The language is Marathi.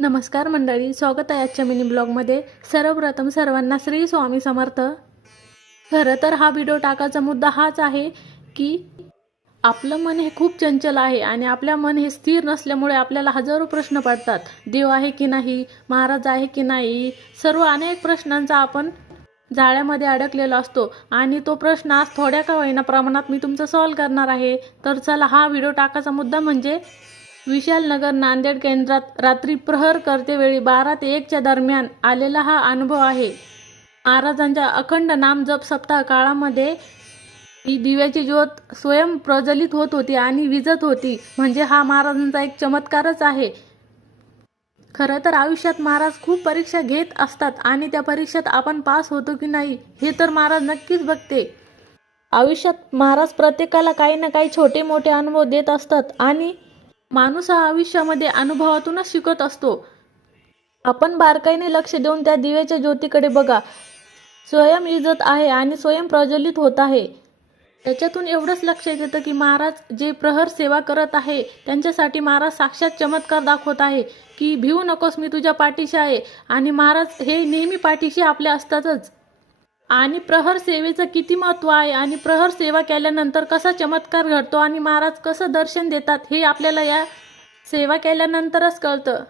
नमस्कार मंडळी स्वागत आहे आजच्या मिनी ब्लॉगमध्ये. सर्वप्रथम सर्वांना श्री स्वामी समर्थ. खरं तर हा व्हिडिओ टाकायचा मुद्दा हाच आहे की आपलं मन हे खूप चंचल आहे आणि आपल्या मन हे स्थिर नसल्यामुळे आपल्याला हजारो प्रश्न पडतात. देव आहे की नाही? महाराज आहे की नाही? सर्व अनेक प्रश्नांचा आपण जाळ्यामध्ये अडकलेलो असतो आणि तो प्रश्न आज थोड्या का होईना प्रमाणात मी तुमचं सॉल्व करणार आहे. तर चला हा व्हिडिओ टाकायचा मुद्दा म्हणजे विशालनगर नांदेड केंद्रात रात्री प्रहर करतेवेळी बारा ते एकच्या दरम्यान आलेला हा अनुभव आहे. महाराजांच्या अखंड नाम जप सप्ताह काळामध्ये ही दिव्याची ज्योत स्वयं प्रज्वलित होत होती आणि विजत होती. म्हणजे हा महाराजांचा एक चमत्कारच आहे. खरं तर आयुष्यात महाराज खूप परीक्षा घेत असतात आणि त्या परीक्षेत आपण पास होतो की नाही हे तर महाराज नक्कीच बघते. आयुष्यात महाराज प्रत्येकाला काही ना काही छोटे मोठे अनुभव देत असतात आणि माणूस हा आयुष्यामध्ये अनुभवातूनच शिकत असतो. आपण बारकाईने लक्ष देऊन त्या दिव्याच्या ज्योतीकडे बघा. स्वयं इजत आहे आणि स्वयं प्रज्वलित होत आहे. त्याच्यातून एवढंच लक्षात येतं की महाराज जे प्रहर सेवा करत आहे त्यांच्यासाठी महाराज साक्षात चमत्कार दाखवत आहे की भिवू नकोस मी तुझ्या पाठीशी आहे. आणि महाराज हे नेहमी पाठीशी आपल्या असतातच. आणि प्रहर सेवेचं किती महत्त्व आहे? आणि प्रहर सेवा केल्यानंतर कसा चमत्कार घडतो? आणि महाराज कसं दर्शन देतात? हे आपल्याला या सेवा केल्यानंतरच कळतं.